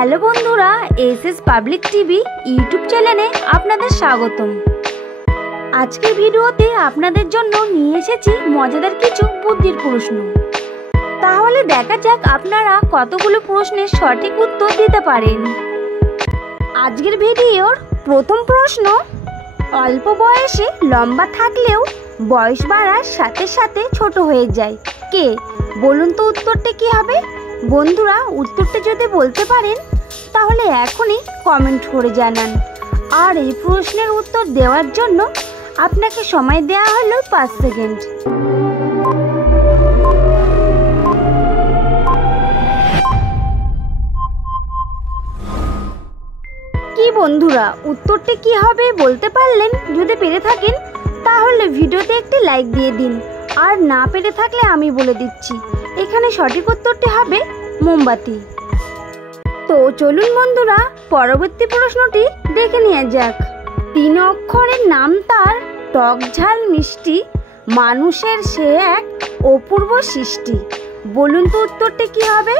Hello বন্ধুরা, SS public TV YouTube চ্যানেলে আপনাদের স্বাগতম। আজকের ভিডিওতে আপনাদের জন্য নিয়ে এসেছি মজাদার কিছু বুদ্ধির প্রশ্ন। তাহলে দেখা যাক আপনারা কতগুলো প্রশ্নের সঠিক উত্তর দিতে পারেন। আজকের ভিডিওর প্রথম প্রশ্ন, অল্প বয়সে লম্বা থাকলেও বয়স বাড়ার সাথে সাথে ছোট হয়ে যায় কে? বলুন তো উত্তরটা কি হবে? বন্ধুরা, উত্তরটা যদি বলতে পারেন তাহলে এখনই কমেন্ট করে জানান। আর এই প্রশ্নের উত্তর দেওয়ার জন্য আপনাকে সময় দেওয়া হলো 5 সেকেন্ড। কি বন্ধুরা, উত্তরটি কি হবে বলতে পারলেন? যদি পেরে থাকেন তাহলে ভিডিওতে একটি লাইক দিয়ে দিন। আর না পেরে থাকলে আমি বলে দিচ্ছি, এখানে সঠিক উত্তরটি হবে মোমবাতি। তো চলুন বন্ধুরা, পরবর্তী প্রশ্নটি দেখে নেওয়া যাক। 3 অক্ষরের নাম তার, টক ঝাল মিষ্টি, মানুষের সে এক অপূর্ব সৃষ্টি। বলুন তো উত্তরটি কি হবে?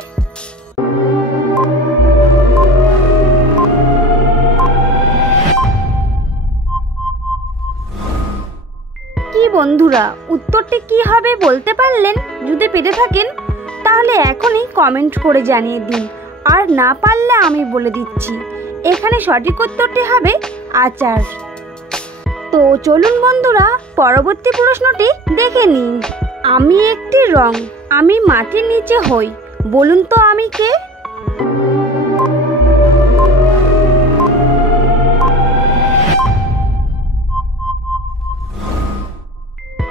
কি বন্ধুরা, উত্তরটি কি হবে বলতে পারলেন? যদি পেরে থাকেন তাহলে এখনই কমেন্ট করে জানিয়ে দিন। আর না পারলে আমি বলে দিচ্ছি, এখানে সঠিক উত্তরটি হবে আচার। তো চলুন বন্ধুরা, পরবর্তী প্রশ্নটি দেখে নিন। আমি একটি রং, আমি মাটির নিচে হই, বলুন তো আমি কে?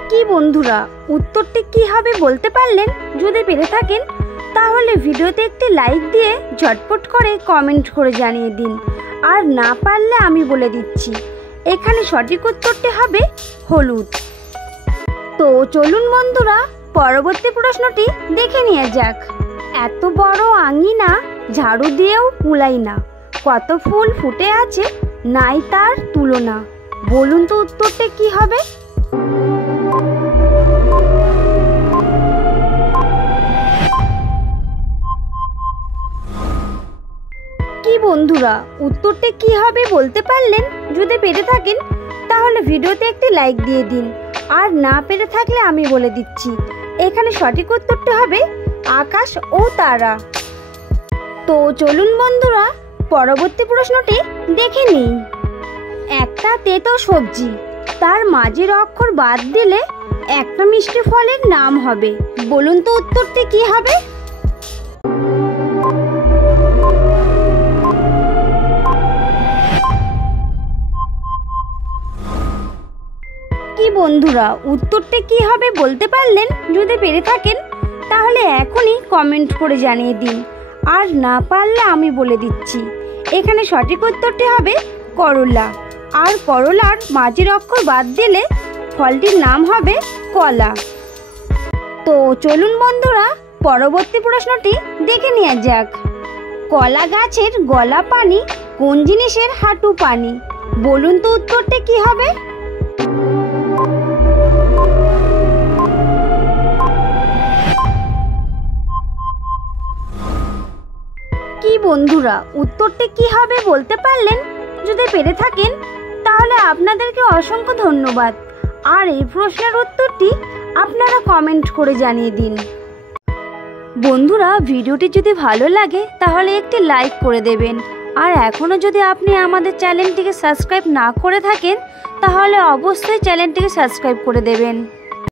কি বন্ধুরা, উত্তরটি কি হবে বলতে পারলেন? যদি পেরে থাকেন তাহলে ভিডিওতে একটি লাইক দিয়ে ঝটপট করে কমেন্ট করে জানিয়ে দিন। আর না পারলে আমি বলে দিচ্ছি, এখানে সঠিক উত্তরটি হবে হলুদ। তো চলুন বন্ধুরা, পরবর্তী প্রশ্নটি দেখে নেওয়া যাক। এত বড় আঙিনা, ঝাড়ু দিয়েও কুলাই না, কত ফুল ফুটে আছে নাই তার তুলনা। বলুন তো উত্তরটি কি হবে? কি বন্ধুরা, উত্তরটি কি হবে বলতে পারলেন? যদি পেরে থাকেন তাহলে ভিডিওতে একটি লাইক দিয়ে দিন। আর না পেরে থাকলে আমি বলে দিচ্ছি, এখানে সঠিক উত্তরটি হবে আকাশ ও তারা। তো চলুন বন্ধুরা, পরবর্তী প্রশ্নটি দেখে নিই। একটা তেতো সবজি, তার মাঝের অক্ষর বাদ দিলে একটা মিষ্টি ফলের নাম হবে। বলুন তো উত্তরটি কি হবে? কি বন্ধুরা, উত্তরটি কি হবে বলতে পারলেন? যদি পেরে থাকেন তাহলে এখনই কমেন্ট করে জানিয়ে দিন। আর না পারলে আমি বলে দিচ্ছি, এখানে সঠিক উত্তরটি হবে করলা। আর করলার মাঝের অক্ষর বাদ দিলে ফলটির নাম হবে কলা। তো চলুন বন্ধুরা, পরবর্তী প্রশ্নটি দেখে নেওয়া যাক। কলা গাছের গলা পানি, কোন জিনিসের হাঁটু পানি? বলুন তো উত্তরটি কি হবে? কি বন্ধুরা, উত্তরটি কি হবে বলতে পারলেন? যদি পেরে থাকেন তাহলে আপনাদেরকে অসংখ্য ধন্যবাদ। আর এই প্রশ্নের উত্তরটি আপনারা কমেন্ট করে জানিয়ে দিন। বন্ধুরা, ভিডিওটি যদি ভালো লাগে তাহলে একটি লাইক করে দেবেন। আর এখনও যদি আপনি আমাদের চ্যানেলটিকে সাবস্ক্রাইব না করে থাকেন তাহলে অবশ্যই চ্যানেলটিকে সাবস্ক্রাইব করে দেবেন।